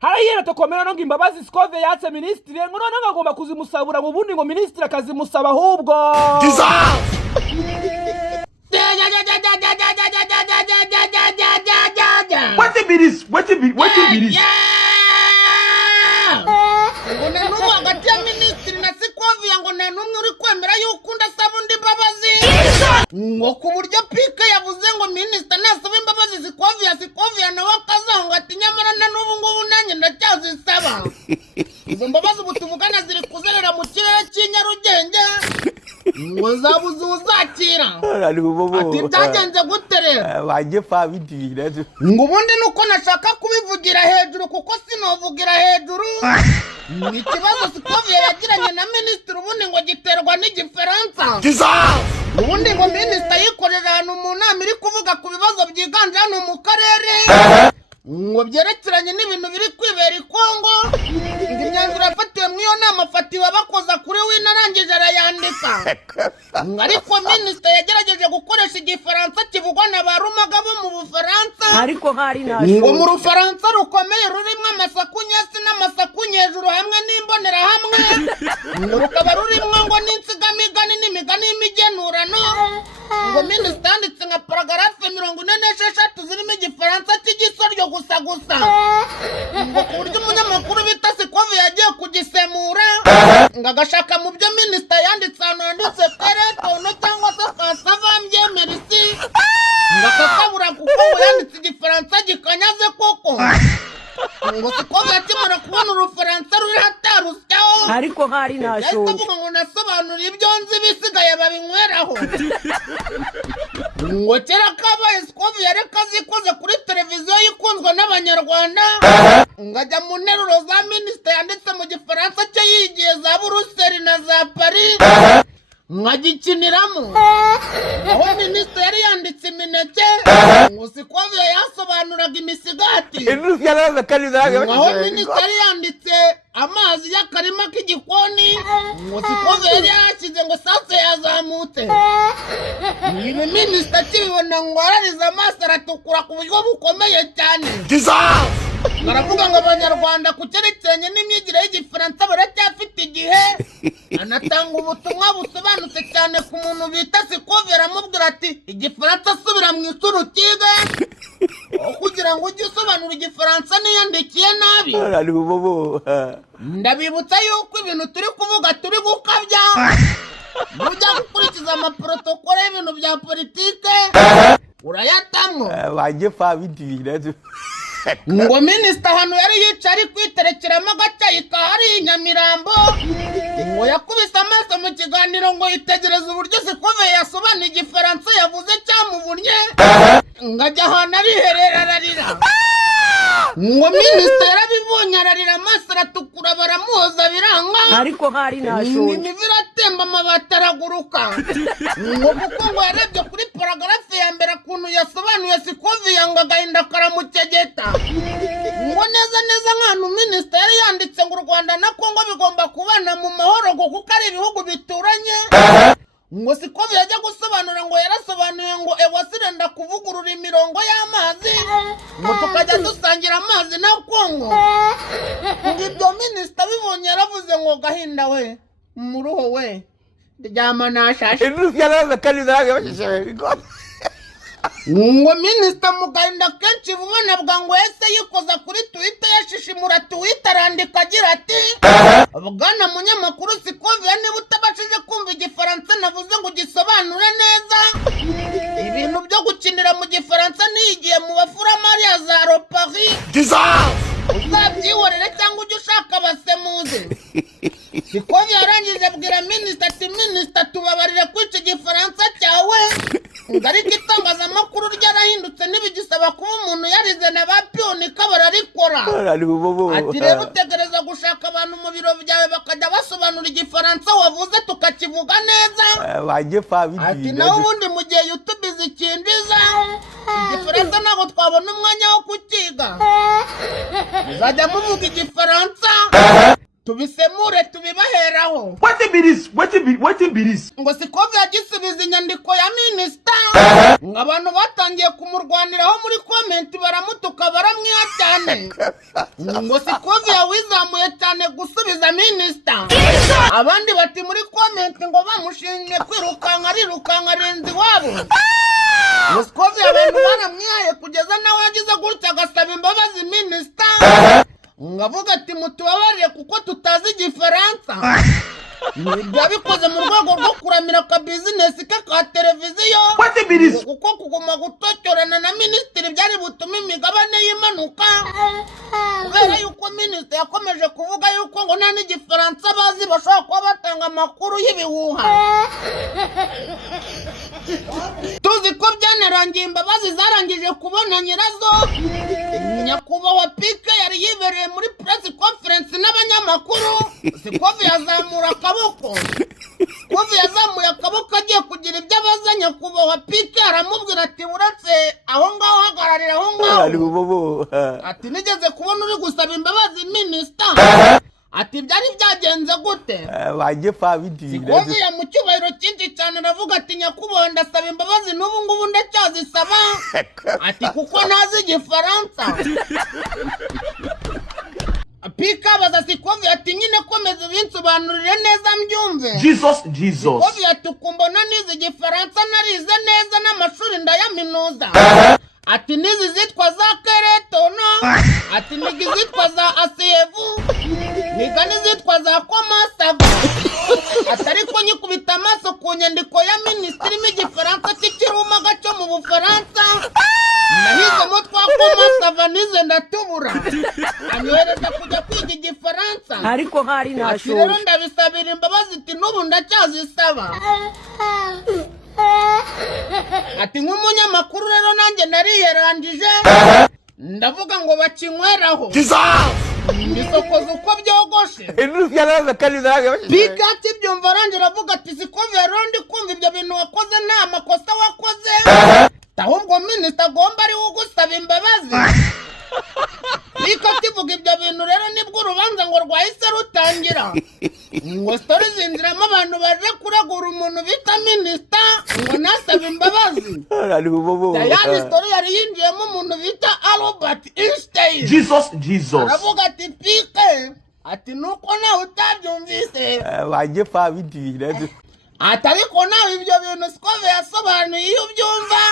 harayera tokomera no ngimbabazi Scove yatse ministre ngo none ngagomba kuzimusabura mu bundi ngo ministre akazimusaba ahubwo What be this? ngo nanumwe hagati ya ministre na Scove ngo nanumwe uri kwemera yuko ndasaba undi imbabazi ngo ku buryo pika yavuze ngo ministre nasaba imbabazi Scove nawe akazanga ati nyamara na n'ubu ngubu nanjye ndacyazisaba izo mbabazi ubu tuvugana ziri kuzerera mu kirere cy'inyarugenge ngo zabuze uzakira ati byagenze gute rero Wajye fa bidira ngo ubundi nuko nashaka kubivugira hejuru kuko sinovugira hejuru ikibazo Scove yagiranye na ministre ubundi ngo giterwa n'igifaransa ubundi ngo ministre yikorera ahantu mu nama iri kuvuga ku bibazo byiganje hano mu karere ngo byerekeranye n'ibintu biri kwibera i Kongo ngo imyanzuro yafatiwe mu iyo nama afatiwe abakoza kuri we narangije arayandika ariko ministre yagerageje gukoresha igifaransa kivugwa na ba rumaga bo mu Bufaransa ariko hari nasho ngo mu Rufaransa rukomeye rurimo amasakunyesi n'amasakunyejuru hamwe n'imbonera hamwe ngo rukaba rurimo ngo n'insigamigani n'imigani y'imigenurano ngo ministre yanditse nka paragrafe 46 zirimo igifaransa cy'igisoryo gusa ngo ku buryo umunyamakuru bita Scove yagiye kugisemura ngo agashaka mu byo ministre yanditse ahantu handitse tono cyangwa se kasavambye merci ngo akakabura kuko ngo yanditse igifaransa gikanyaze koko ngo Scove yakimara kubona Urufaransa ruri hatarusyaho ariko hari nasho avuga ngo nasobanura ibyo nzi bisigaye babinyweraho ngo kera kabaye Scove yareka zikoze kuri televiziyo yikunzwe n'abanyarwanda ngo ajya mu nteruro za ministre yanditse mu gifaransa cye yigiye za Buruseli na za Paris mwagikiniramo aho ministre yari yanditse imineke ngo Scove yasobanuraga imisigati aho ministre yari yanditse amazi y'akarima k'igikoni ngo Scove yari yashyize ngo sase yazamutse ibi ministre akibibona ngo ararize amaso aratukura ku buryo bukomeye cyane baravuga ngo abanyarwanda ku cyerekeranye n'imyigire y'igifaransa baracyafite igihe anatanga ubutumwa busobanutse cyane ku muntu bita Scove aramubwira ati igifaransa subira mu isura ukige kugira ngo ujye usobanura igifaransa niyandikiye nabi ndabibutsa yuko ibintu turi kuvuga turi gukabya ujya gukurikiza amaprotokole y'ibintu bya politike urayatamwo Wajye fa bidira ngo ministre hano yari yicaye ari kwiterekeramo agacyayi kahari Nyamirambo ngo yakubise amaso mu kiganiro ngo yitegereze uburyo Scove yasobanuye igifaransa yavuze cyamuvunnye ngo ajya ahantu ariherera ararira ngo ministre yarabibonye ararira amaso aratukura baramuhoza biranga ariko hari nasho imivu iratemba amabati araguruka ngo kuko ngo yarebye kuri paragrafe ya mbere ukuntu yasobanuye Scove yanga agahinda karamukegeta ngo neza nk'ahantu ministre yari yanditse ngo u Rwanda na Kongo bigomba kubana mu mahoro kuko ari ibihugu bituranye ngo Scove yajya gusobanura ngo yarasobanuye ngo ewasirenda kuvugurura imirongo y'amazi ngo tukajya dusangira amazi na Kongo ngo ibyo ministre abibonye yaravuze ngo gahinda we muruho we ryama nashashe ngo ministre mu gahinda kenshi bubona bwa ngo ese yikoza kuri Twitter yashishimura Twitter arandika agira ati bwana munyamakuru Scove niba utabashije kumva igifaransa navuze ngo gisobanure neza ibintu byo gukinira mu gifaransa niyigiye mu bafuramari ya za Paris uzabyihorere cyangwa ujye ushaka abasemuzi Scove yarangije abwira ministre ati ministre tubabarire kwica igifaransa cyawe ngo ariko itangazamakuru ryarahindutse ntibigisaba kuba umuntu yarize na ba pionika bararikora ati rero utegereza gushaka abantu mu biro byawe bakajya basobanura igifaransa wavuze tukakivuga neza ati nawe ubundi mu gihe YouTube zikinjiza igifaransa ntabwo twabona umwanya wo kukiga muzajya muvuga igifaransa tubisemure tubibaheraho. What be this? Ngo Sikovia gisubiza inyandiko ya minisita. Ngo abantu batangiye kumurwaniraho muri comment baramutuka baramwiha cyane. Ngo Sikovia wizamuye cyane gusubiza minisita. Abandi bati muri comment ngo bamushimye kwirukanka arirukanka arenze iwabo. Ngo Sikovia abantu baramwihaye kugeza nawe yagize gutya agasaba imbabazi minisita. Ngavuga ati mutubabarire kuko tutazi igifaransa. Byabikoze mu rwego rwo kuramira ka business ke ka televiziyo. Kuko kuguma gutocorana na minisitiri byari butuma imigabane yimanuka. Kubera yuko minisitiri yakomeje kuvuga yuko ngo nta n'igifaransa bazi bashobora kuba batanga amakuru y'ibihuha. Tuzi ko byanarangiye imbabazi zarangije kubona nyirazo. Nyakubahwa Pike yari yibereye muri press conference n'abanyamakuru. Sikovia yazamura akaboko. Sikovia yazamuye akaboko agiye kugira ibyo abaza Nyakubahwa Pike aramubwira ati uretse aho ngaho hagararira aho ngaho. Ati nigeze kubona uri gusaba imbabazi minisita. Ati byari byagenze gute? Sikovia mu cyubahiro cyinshi cyane aravuga ati Nyakubahwa ndasaba imbabazi n'ubu ngubu ndacyazisaba. Ati kuko ntazi igifaransa. Pika baza Sikovia ati nyine komeza binsobanurire neza mbyumve. Jesus. Sikovia ati kumbona nize igifaransa narize neza n'amashuri ndayaminuza. Ati nizi zitwa za Kereto no. Ati nigi zitwa za Asievu. Niga nizitwa za Komasava. Atari ko nyikubita amaso ku nyandiko ya minisitiri w'igifaransa cy'ikiruma gaco mu Bufaransa. Nahisemo twa Komasava nize ndatubura. Anyohereza kujya kwiga igifaransa. Ariko hari nashoje. Rero ndabisabira imbabazi ati n'ubu ndacyazisaba. Ati nk'umunyamakuru rero nanjye nariyerangije. Ndavuga ngo bakinyweraho. Bisokoza uko byogoshe. Pika ati byumva arangije aravuga ati Sikovia rero ndi kumva ibyo bintu wakoze nta makosa wakoze. Ahubwo minisita agomba ari ugusaba imbabazi. Pika ati vuga ibyo bintu rero nibwo urubanza ngo rwahise rutangira. Ngo story zinjiramo abantu baje kuragura umuntu bita minisita ngo nasaba imbabazi. Yari story yari yinjiyemo umuntu bita Albert Einstein. Jesus. Aravuga ati Pike ati nuko nawe utabyumvise. Atari ko nawe ibyo bintu Sikovia yasobanuye iyo ubyumva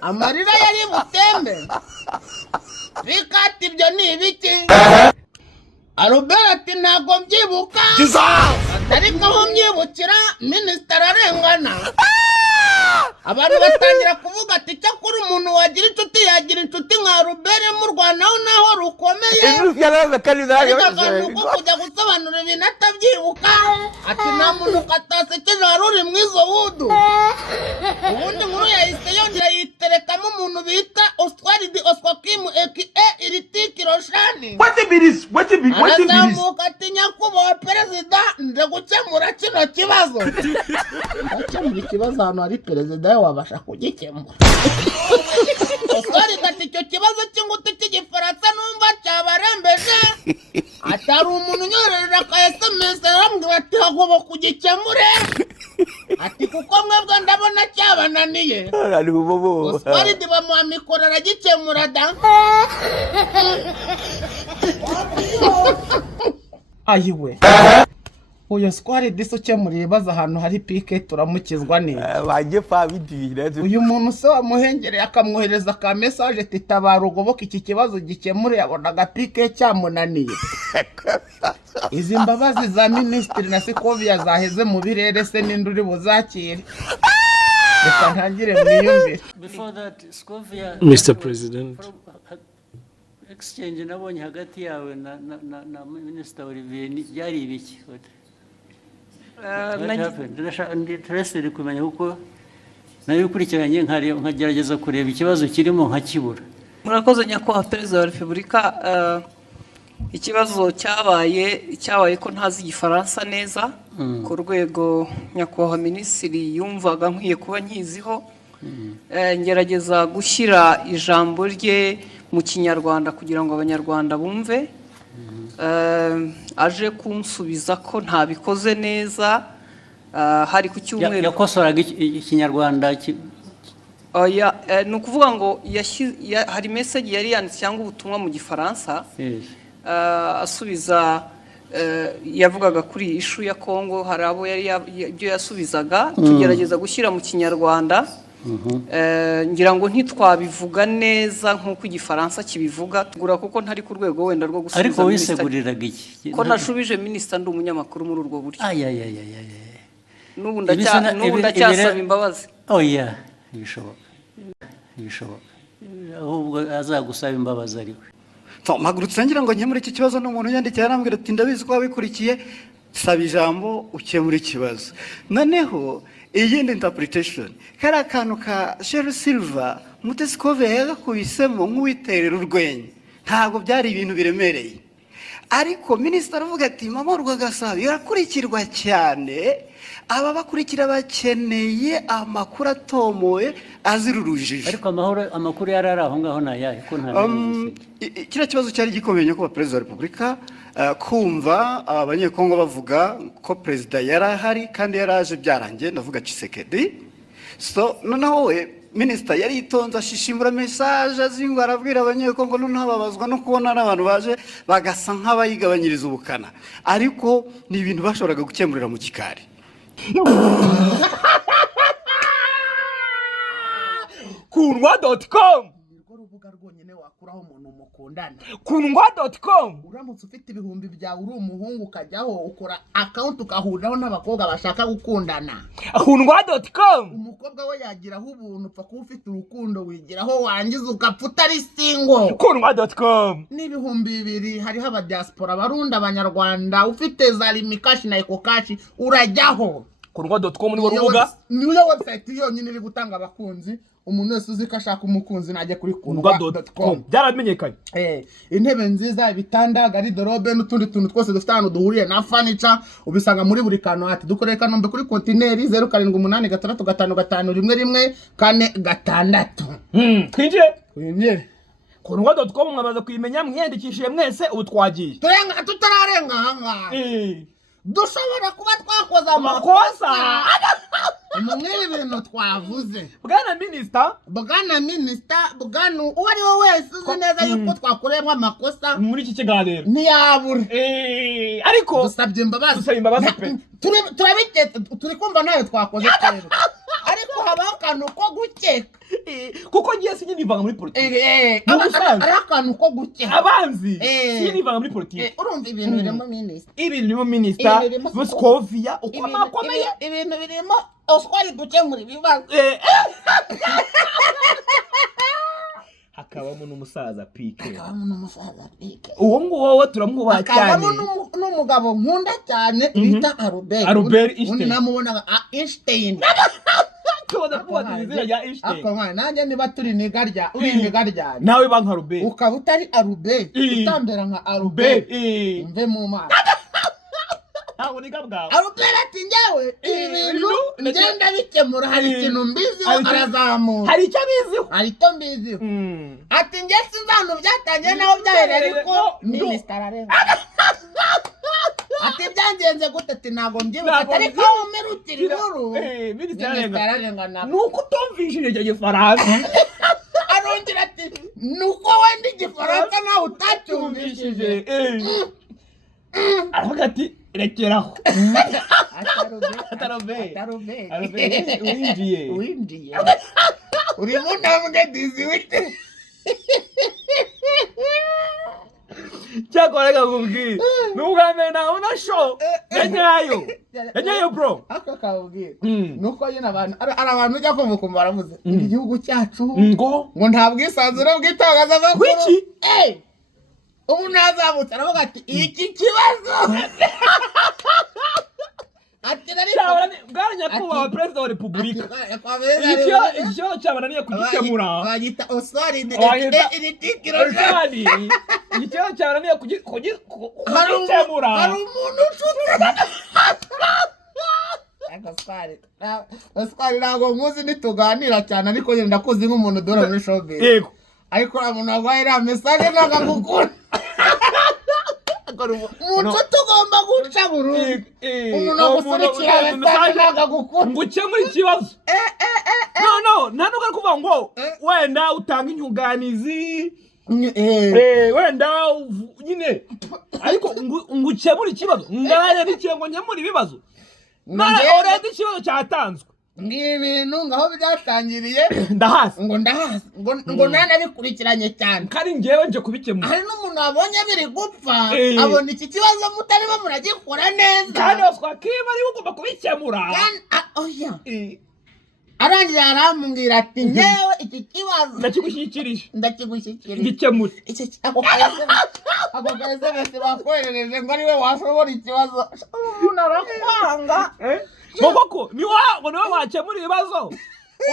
amarira yari butembe. Pika ati ibyo ni ibiki? Albert ati ntago mbyibuka. Atari ko aho myibukira minisita ararengana. Abantu batangira kuvuga ati cyakora umuntu wagira inshuti yagira inshuti nka Albert mu Rwanaho naho rukomeye. Ariko kujya gusobanura ibintu atabyibuka. Ati nta muntu katasekeje wari uri mu izo wudu. Ubundi nkuru yahise yongera yiterekamo umuntu bita Oswakim Iritik Roshani. Arazamuka ati Nyakubahwa Perezida nje gukemura kino kibazo. Gukemura ikibazo hano hari perezida wabasha kugikemura. Oswari ati icyo kibazo cy'ingutu cy'igifaransa numva cyabarembeje. Atari umuntu unyorera ka SMS arambwira ati agomba kugikemure. Ati kuko mwebwe ndabona cyabananiye. Oswari bamuha mikoro aragikemura da. Ayiwe. Uyu Square ukemuriye baza ahantu hari Pike turamukizwa neza. Uyu muntu se wamuhengereye akamwohereza ka message ati tabara ugoboka iki kibazo gikemure yabonaga Pike cyamunaniye. Izi mbabazi za minisitiri na Sikovia zaheze mu birere se n'induri buzakire. Reka ntangire mwiyumvire. Before that, Sikovia, Mr. President, exchange nabonye hagati yawe na Minister Olivier byari ibiki? Interested kumenya uko nayo ukurikiranye nkagerageza kureba ikibazo kirimo nkakibura. Murakoze Nyakubahwa Perezida wa Repubulika. Ikibazo cyabaye ko ntazi igifaransa neza ku rwego Nyakubahwa Minisitiri yumvaga nkwiye kuba nkiziho. Ngerageza gushyira ijambo rye mu Kinyarwanda kugira ngo Abanyarwanda bumve. aje kunsubiza ko ntabikoze neza hari ku cyumweru yakosoraga ikinyarwanda ni ukuvuga ngo hari message yari yanditse cyangwa ubutumwa mu gifaransa asubiza yavugaga kuri ishu ya Kongo, hari abo ibyo yasubizaga tugerageza gushyira mu kinyarwanda. Ngira ngo ntitwabivuga neza nk'uko igifaransa kibivuga tugura kuko ntari ku rwego wenda rwo gusubiza. Ariko wiseguriraga iki ko nashubije minisita ndi umunyamakuru muri urwo buryo. N'ubu ndacyasaba imbabazi. Oya ibishoboka ahubwo azagusaba imbabazi ariwe. Mpagurutse ngira ngo nkemure iki kibazo n'umuntu yandikiye arambwira ati ndabizi ko wabikurikiye, saba ijambo ukemura ikibazo. Noneho iyindi interpretation kari akantu ka Sheryl Silver Mutesi Kove yagakubisemo nk'uwiterera urwenya, ntabwo byari ibintu biremereye, ariko minisitiri aravuga ati mama Rwagasabo irakurikirwa cyane, aba bakurikira bakeneye amakuru atomoye azira urujijo. Ariko amakuru yari ari aho ngaho nayahe ko nta kiriya kibazo cyari gikomeye nyakubahwa perezida wa repubulika kumva abanyekongo bavuga ko perezida yari ahari kandi yari aje byarangiye, ndavuga Tshisekedi. So noneho we minisita yari yitonze ashishimura mesaje azingo arabwira abanyekongo, noneho babazwa no kubona n'abantu baje bagasa nk'abayigabanyiriza ubukana, ariko ni ibintu bashoboraga gukemurira mu gikari. Kundwa.com nirwo rubuga rwonyine wakuraho umuntu mukundana. Kundwa.com uramutse ufite ibihumbi byawe uri umuhungu ukajyaho ukora account ukahuriraho n'abakobwa bashaka gukundana. Kundwa.com umukobwa we yagiraho ubuntu upfa kuba ufite urukundo wigiraho wangiza ugapfa utari single. Kundwa.com n'ibihumbi 2 hariho abadiaspora Abarundi, Abanyarwanda, ufite za Limikashi na Ekokashi urajyaho. Kundwa.com ni rubuga, niyo website yonyine iri gutanga abakunzi. Umuntu wese uzi ko ashaka umukunzi najya kuri Kundwa.com. Byaramenyekanye. Intebe nziza, ibitanda, garderobe n'utundi tuntu twose dufite ahantu duhuriye na furniture ubisanga muri buri kantu. Ati dukoreye Kanombe kuri kontineri 0786355446. Twinjire. Kundwa.com mwamaze kuyimenya, mwiyandikishije mwese, ubu twagiye. Tutararenga hanga. Dushobora kuba twakoze amakosa muri ibintu twavuze. Bwana minisita, bwana uwari we wese uzi neza yuko twakoreyemo amakosa muri iki kiganiro ntiyabura. Ariko dusabye imbabazi pe. Turabiketse turi kumva nayo twakoze rero, ariko habaho akantu ko gukeka kuko ngiye sinivanga muri politiki. Ari akantu ko gukeka abanzi sinivanga muri politiki. Urumva ibintu birimo minisita, Muscovia uko amakomeye, ibintu birimo oswari gukemura ibibazo. Hakabamo n'umusaza Pike. Uwo nguwo turamwubaha cyane. Hakabamo n'umugabo nkunda cyane bita Albert Einstein. Namubonaga Einstein. Tubona kuba izina rya Einstein. Akoma nanjye niba turi nigarya uri nigarya nawe banka Albert ukaba utari Albert utambera nka Albert mve mu maso. Ntabwo niga bwawe. Albert ati njyewe ibintu ngenda bikemura, hari ikintu mbiziho arazamuka. Hari icyo abiziho. Hari icyo mbiziho. Ati njye sinzantu byatangiye naho byaherera, ariko minisita arareba. Ati byangenze gute? Ati ntago mbyibuka, ariko umerukira inkuru minisita ararengana. Nuko utumvishije icyo gifaransa. Arongera ati nuko wenda igifaransa nawe utacyumvishije. Aravuga ati rekeraho. Atarobe winjiye urimo ntambwe dizi wite. Cyakora reka nkubwire, n'ubwa mbere nabona show yanyayo bro. Aka kabubwire nuko nyine abantu ari abantu ujya kumva baravuze igihugu cyacu ngo nta bwisanzure bw'itangazamakuru. Wiki ubu nazamutse aravuga ati iki kibazo ati nari bwana nyakubahwa perezida wa repubulika, ikibazo cyabananiye kugikemura. bagita oswari iritikiro cyane. Ikibazo cyabananiye kugikemura. hari umuntu ushutse. Oswari ntabwo nkuzi ntituganira cyane, ariko yenda kuzi nk'umuntu dora muri showbiz. Yego. Ariko umuntu wagwaye iriya mesaje ntabwo agukunda. umuco tugomba guca burundu umuntu agusurikira mesaje nagagukunda ngo ukemure ikibazo no nta nubwo ari kuvuga ngo wenda utanga inyunganizi wenda nyine ariko ngo ukemure ikibazo ngaraye n'ikiye ngo nkemure ibibazo none already ikibazo cyatanzwe ngibintu ngaho byatangiriye ndahazi ngo nanabikurikiranye cyane kari ngewe nje kubikemura hari n'umuntu wabonye biri gupfa abona iki kibazo mutarimo muragikora neza kandi twakima ari ugomba kubikemura oya arangira arambwira ati nyewe iki kibazo ndakigushyikirije gikemure ako kaze bese bakoherereje ngo ariwe washobora ikibazo narakwanga Moko niwe wakemura ibibazo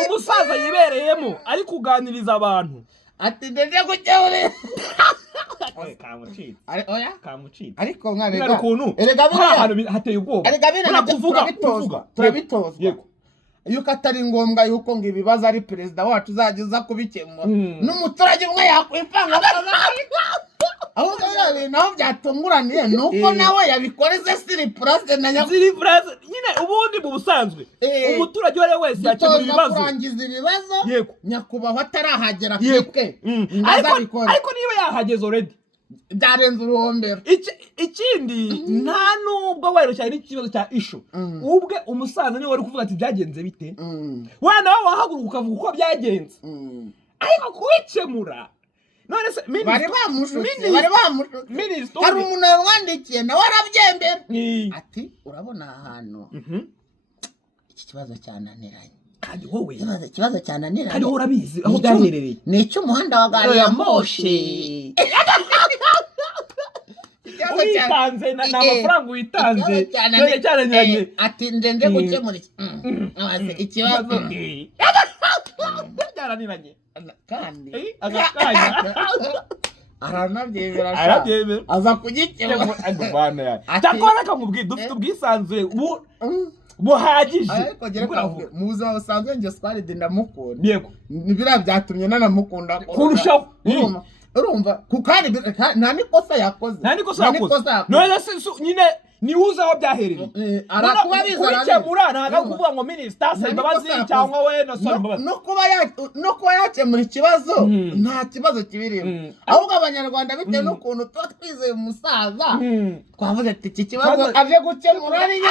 umusaza yibereyemo ari kuganiriza abantu ati ndetse gukemura kamucitse oya kamucitse ariko mwarega erega bino hateye ubwoba erega bino turabitozwa yego yuko atari ngombwa yuko ngo ibibazo ari perezida wacu uzageza kubikemura n'umuturage umwe yakwipanga ahubwo naho byatunguraniye nuko nawe yabikoreze siri place nyine ubundi mu busanzwe umuturage wari wese yakemura ibibazo kurangiza ibibazo nyakubahwa atarahagera kwike ariko niba yahageze already byarenze uruhombero ikindi nta nubwo wero cyane ikibazo cya ishu ubwe umusaza niwe wari kuvuga ati byagenze bite wenda nawe wahaguruka ukavuga uko byagenze ariko kubikemura none se bari bamushutse hari umuntu wamwandikiye nawe arabyembera ati urabona ahantu iki kibazo cyananiranye kandi wowe ikibazo cyananiranye kandi wowe urabizi aho byaherereye ni icy'umuhanda wa gari ya moshi witanze n'amafaranga witanze cyananiranye ati ndenze gukemura ikibazo byaraniranye kandi agakanya aranabyemera aza kugikemura cyakora akamubwira dufite ubwisanzure buhagije ariko gere kavuga mu buzima busanzwe njye Squad ndamukunda yego nibira byatumye nanamukunda kurushaho urumva kandi nta nikosa yakoze none se nyine niwuza aho byaherereye arakuba bizakemura ntago kuvuga ngo minister se imbabazi cyangwa we na so imbabazi no kuba yakemura ikibazo nta kibazo kibirimo ahubwo abanyarwanda bitewe n'ukuntu tuba twizeye umusaza twavuze ati iki kibazo aje gukemura ariyo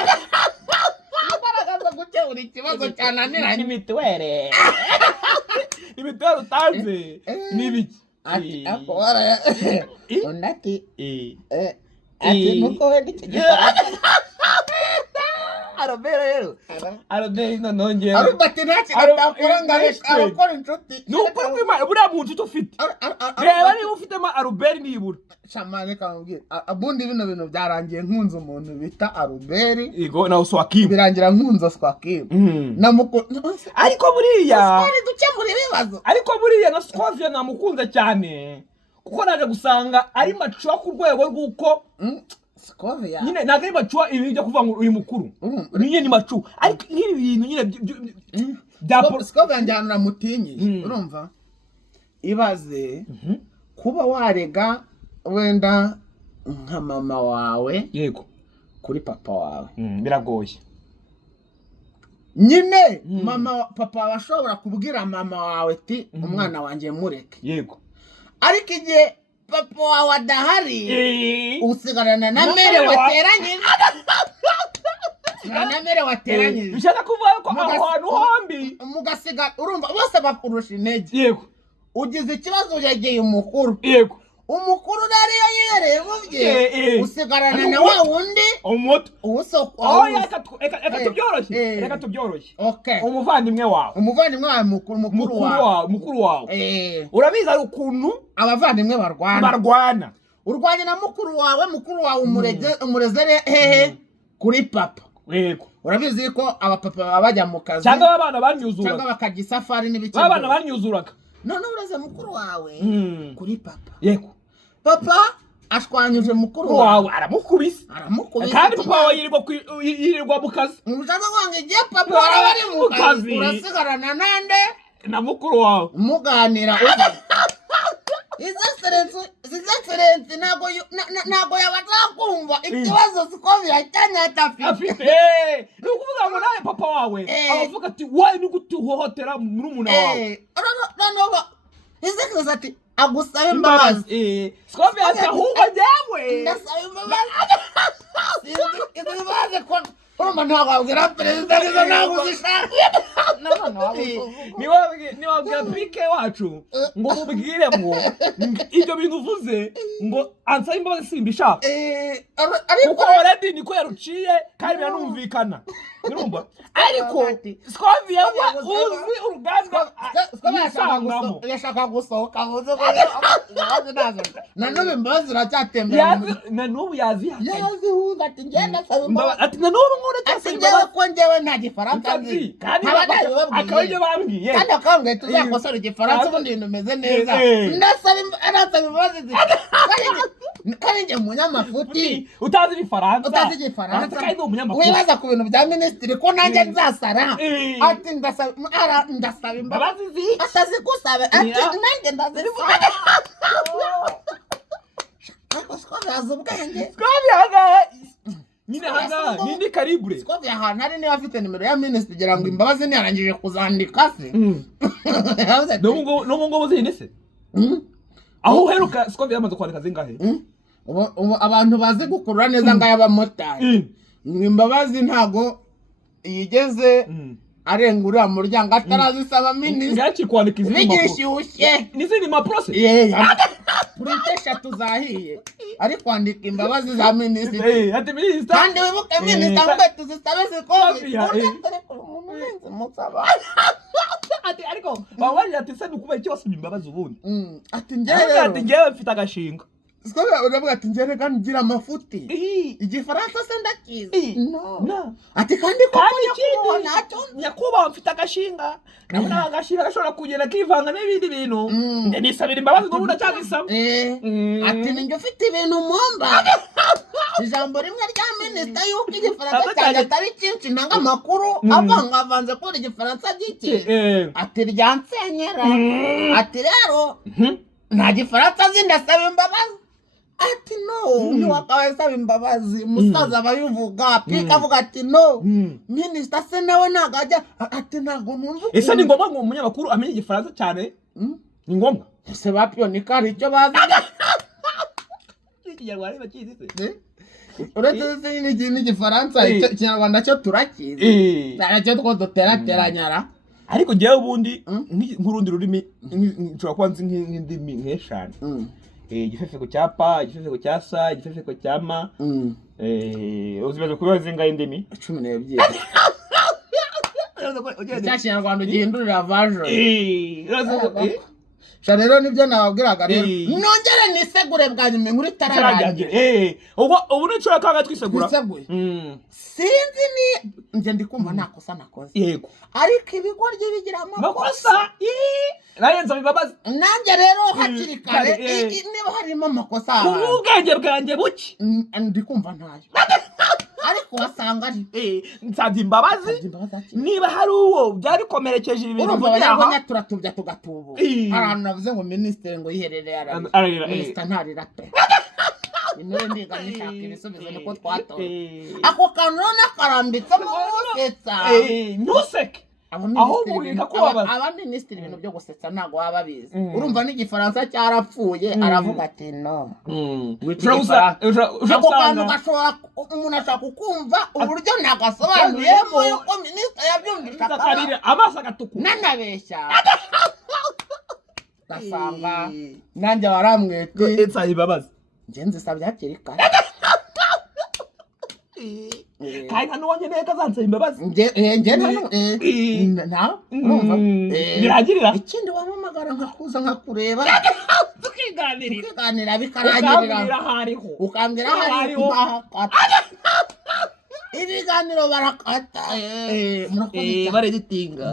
imbaraga zo gukemura ikibazo cyananiranye imituwere utanze n'ibiki ati akora unati ati nuko wenda iki gifaransa arobera ino nongera arubati ntacyo atakora ngo arakora inshuti nuko kwimana buriya mu nshuti ufite reba niba ufitemo aruberi nibura shamane kamubwira abundi bino bintu byarangiye nkunze umuntu bita aruberi yego nawe swakibu birangira nkunze swakibu ariko buriya dukemura ibibazo ariko buriya na Scovia namukunze cyane kuko naje gusanga ari macuwa ku rwego rw'uko Scovia nyine ntabwo ari macuwa ibi byo kuvuga ngo uri mukuru nyine ni macuwa ariko nk'ibi bintu nyine bya Scovia njyana mutinyi urumva ibaze kuba warega wenda nka mama wawe yego kuri papa wawe biragoye nyine papa wawe ashobora kubwira mama wawe ati umwana wanjye mureke yego ariko igihe papa wawe adahari usigarana na mere wateranyije bishaka kuvuga ko aho hantu hombi mugasigara urumva bose bakurusha intege yego ugize ikibazo yegeye umukuru yego umukuru rero iyo yihereye mu bye usigarana na wa wundi umuto reka tubyoroshye umuvandimwe wawe mukuru wawe urabizi ari ukuntu abavandimwe barwana urwanya na mukuru wawe umurezere hehe kuri papa yego urabizi ko abapapa baba bajya mu kazi cyangwa abana banyuzuraga cyangwa bakajya isafari n'ibiki abana banyuzuraga none ureze mukuru wawe kuri papa yego papa ashwanyuje mukuru wawe aramukubise kandi papa wawe yirirwa mu kazi ushaka kwanga igihe papa wari ari mu kazi urasigarana nande na mukuru wawe muganira His Excellency ntago yabazakumva ikibazo Scovia cyanyata afite ni ukuvuga ngo nawe papa wawe avuga ati wayi ni gutuhohotera murumuna wawe no His Excellency ati agusaba imbabazi Scovia ati ahubwo jyewe ndasaba imbabazi izibaze ko urumva ntabwo wabwira perezida nizo ntabwo uzishaka niwabwira pike wacu ngo mubwire ngo ibyo bintu uvuze ngo ansaba imbabazi simbishaka kuko already niko yaruciye kandi biranumvikana urumva ariko Scovia uzi uruganda yisangamo yashaka gusohoka avuze ko na n'ubu imbabazi iracyatembera na n'ubu yazihuza ati ngenda saba imbabazi ati na n'ubu nkora cyose njyewe ko njyewe nta gifaransa nzi kandi akaba ibyo bambwiye kandi akambwiye tuzakosora igifaransa ubundi ibintu bimeze neza ndasaba imbabazi kandi njye umunyamafuti utazi igifaransa kandi umunyamafuti wibaza ku bintu bya minisitiri ko nanjye nzasara ati ndasaba imbabazi atazigusaba ati nanjye ndazisaba Scovia azi ubwenge nyine hanga nindi karibure Scovia ahantu hari niba afite nimero ya minisitiri kugira ngo imbabazi ntiyarangije kuzandika se n'ubu ngubu zihinde se aho uheruka Scovia yamaze kwandika zingahe abantu bazi gukurura neza ng'ay'abamotari imbabazi ntago yigeze arenga uriya muryango atarazisaba minisitiri ngaki kwandika izindi mpapuro bigishyushye n'izindi mpapuro se purinte 3 zahiye ari kwandika imbabazi za minisitiri ati minisitiri kandi wibuke minisitiri avuga tuzisabe Scovia ati ariko babaye ati se nukubaye cyose imbabazi ubundi ati njyewe mfite agashinga Scovia uravuga ati njyewe kandi ngira amafuti igifaransa se ndakizi no ati kandi ikindi nyakubahwa mfite agashinga nabona agashinga gashobora kugenda kivanga n'ibindi bintu njye nisabira imbabazi n'ubu ndacyazisaba ati ninjye ufite ibintu mumba ijambo rimwe rya minisita yuko igifaransa cyanjye atari cyinshi ntanga amakuru avangavanze kubera igifaransa gike ati ryansenyera ati rero nta gifaransa azi ndasaba imbabazi ati no ntiwakabaye saba imbabazi umusaza abayivuga pika avuga ati no minisita se nawe ntabwo ajya ati ntabwo numva ese ni ngombwa ngo umunyamakuru amenye igifaransa cyane ni ngombwa ese bapiyonika hari icyo bazi ikinyarwanda bakizi se uretse n'igifaransa ikinyarwanda cyo turakizi nacyo two duterateranyara ariko njyewe ubundi nk'urundi rurimi nshobora kuba nzi nk'indimi nk'eshanu igifefeko cya pa igifefeko cya sa igifefeko cya ma uzibaza kuba zingahe indimi 12 cya kinyarwanda ugihindurira version rero nibyo nababwiraga rero nongere nisegure bwa nyuma inkuru itararangira ubu n'inshuro kanga twisegura sinzi ni njye ndikumva nta kosa nakoze yego ariko ibigoryi bigira amakosa nayenza bibabaza nanjye rero hakiri kare niba harimo amakosa ubwenge bwanjye buke ndikumva ntayo ariko wasanga ari nsabye imbabazi niba hari uwo byarikomerekeje ibintu urumva turatubya tugatubu ahantu navuze ngo minisitiri ngo yiherereye ararira minisitiri ntarira pe intore ndiga nishaka ibisubizo niko twatora ako kantu nakarambitsemo gusetsa ntuseke aho murika kubabaza abaminisitiri ibintu byo gusetsa ntabwo baba babizi urumva n'igifaransa cyarapfuye aravuga ati no ako kantu gashobora umuntu ashaka kukumva uburyo nagasobanuyemo yuko minisitiri yabyumvisha amaso agatukura nanabeshya gasanga nanjye waramwete nsaba imbabazi njye nzisabye hakiri kare kandi nta n'uwanjye neza azansaba imbabazi njye nta urumva birangirira ikindi wampamagara nkakuza nkakureba tukiganira bikarangirira hariho ukambwira hariho ibiganiro barakata bareditinga